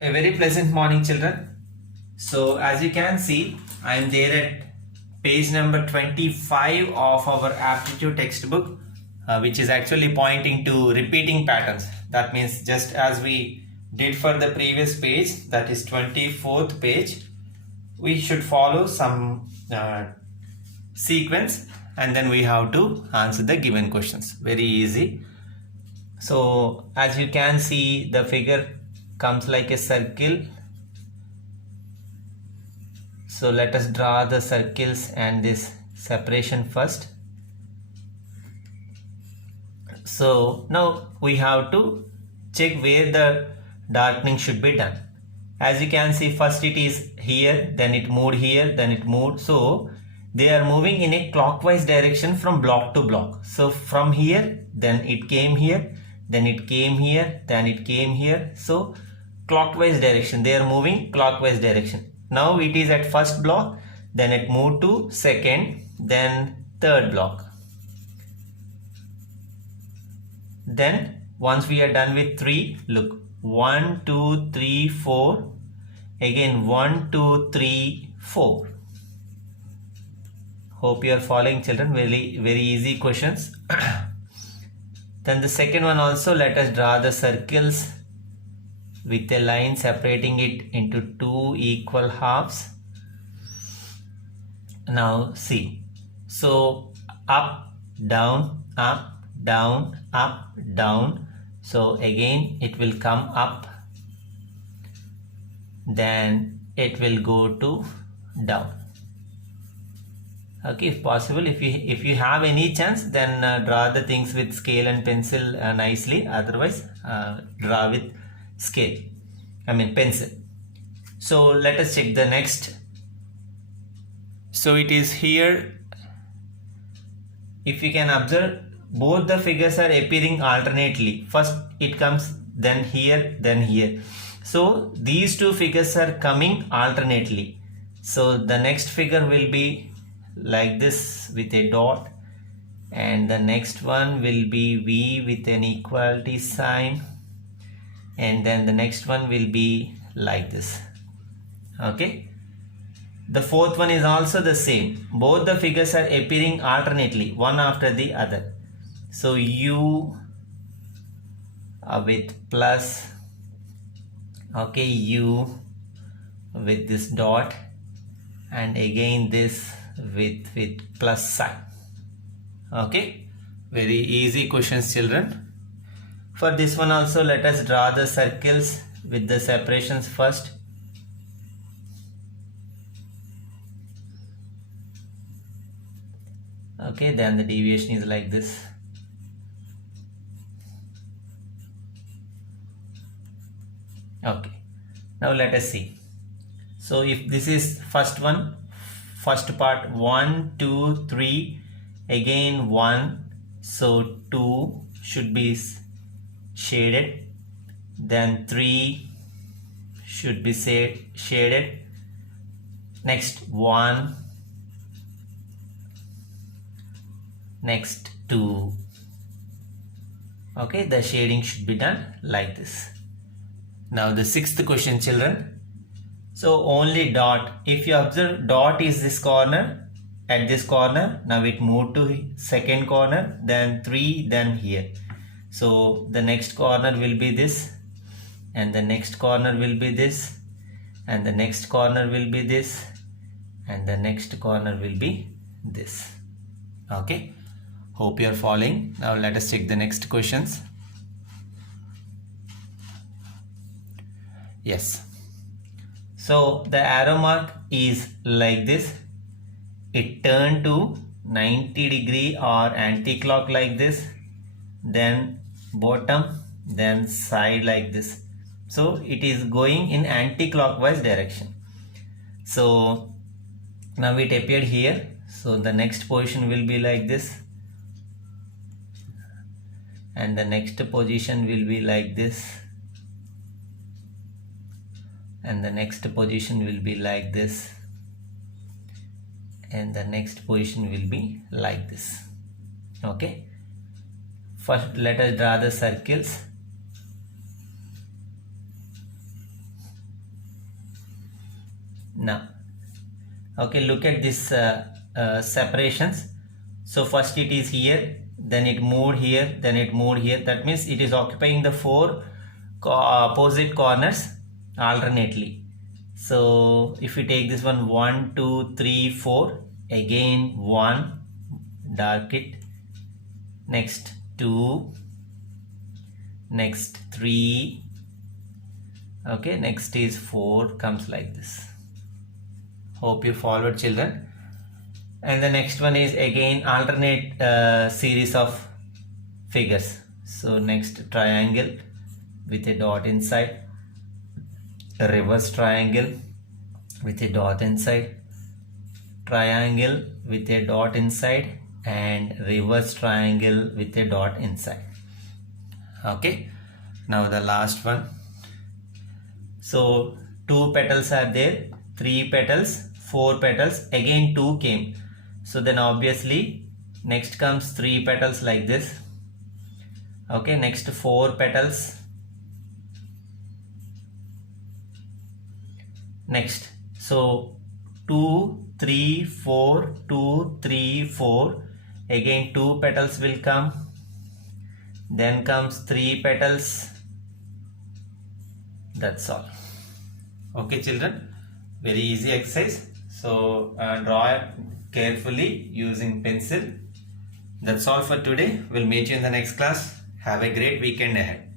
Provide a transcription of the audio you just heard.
A very pleasant morning, children. So, as you can see, I am there at page number 25 of our aptitude textbook, which is actually pointing to repeating patterns. That means, just as we did for the previous page, that is 24th page, we should follow some sequence and then we have to answer the given questions. Very easy. So, as you can see, the figure comes like a circle. So let us draw the circles and this separation first. So now we have to check where the darkening should be done. As you can see, first it is here, then it moved here, then it moved. So they are moving in a clockwise direction from block to block. So from here, then it came here, then it came here, then it came here. So clockwise direction, they are moving clockwise direction. Now it is at first block, then it moved to second, then third block. Then once we are done with 3, look, 1, 2, 3, 4, again 1, 2, 3, 4. Hope you are following, children. Very easy questions. Then the second one also, let us draw the circles with a line separating it into 2 equal halves. Now see, so up, down, up, down, up, down. So again it will come up, then it will go to down. Okay, if possible, if you have any chance, then draw the things with scale and pencil nicely. Otherwise, draw with pencil. So let us check the next. So it is here. If you can observe, both the figures are appearing alternately. First it comes, then here, then here. So these two figures are coming alternately. So the next figure will be like this with a dot, and the next one will be V with an equality sign, and then the next one will be like this. Okay, the fourth one is also the same. Both the figures are appearing alternately, one after the other. So U with plus, okay, U with this dot, and again this with plus sign. Okay, very easy questions, children. For this one also, let us draw the circles with the separations first. Okay, then the deviation is like this. Okay, now let us see. So if this is first one, first part, 1, 2, 3, again 1, so 2 should be shaded, then 3 should be shaded, next 1, next 2. Okay, the shading should be done like this. Now the sixth question, children. So only dot. If you observe, dot is this corner, at this corner. Now it moved to second corner, then 3, then here. So the next corner will be this, and the next corner will be this, and the next corner will be this, and the next corner will be this. Okay, hope you are following. Now let us check the next questions. Yes. So the arrow mark is like this. It turned to 90 degree or anti-clock like this, then bottom, then side like this. So it is going in anti-clockwise direction. So now it appeared here. So the next position will be like this, and the next position will be like this, and the next position will be like this, and the next position will be like this. Okay, first let us draw the circles. now. Okay, look at this separations. So first it is here, then it moved here, then it moved here. That means it is occupying the four opposite corners alternately. So if we take this one, 1 2 3 4, again 1, dark it, next 2, next 3, okay, next is 4, comes like this. Hope you followed, children. And the next one is again alternate series of figures. So next, triangle with a dot inside, a reverse triangle with a dot inside, triangle with a dot inside, and reverse triangle with a dot inside. Okay, now the last one. So 2 petals are there, 3 petals, 4 petals, again 2 came. So then obviously next comes 3 petals like this. Okay, next 4 petals, next. So 2 3 4, 2 3 4, again 2 petals will come, then comes 3 petals. That's all. Okay, children, very easy exercise. So draw carefully using pencil. That's all for today. We'll meet you in the next class. Have a great weekend ahead.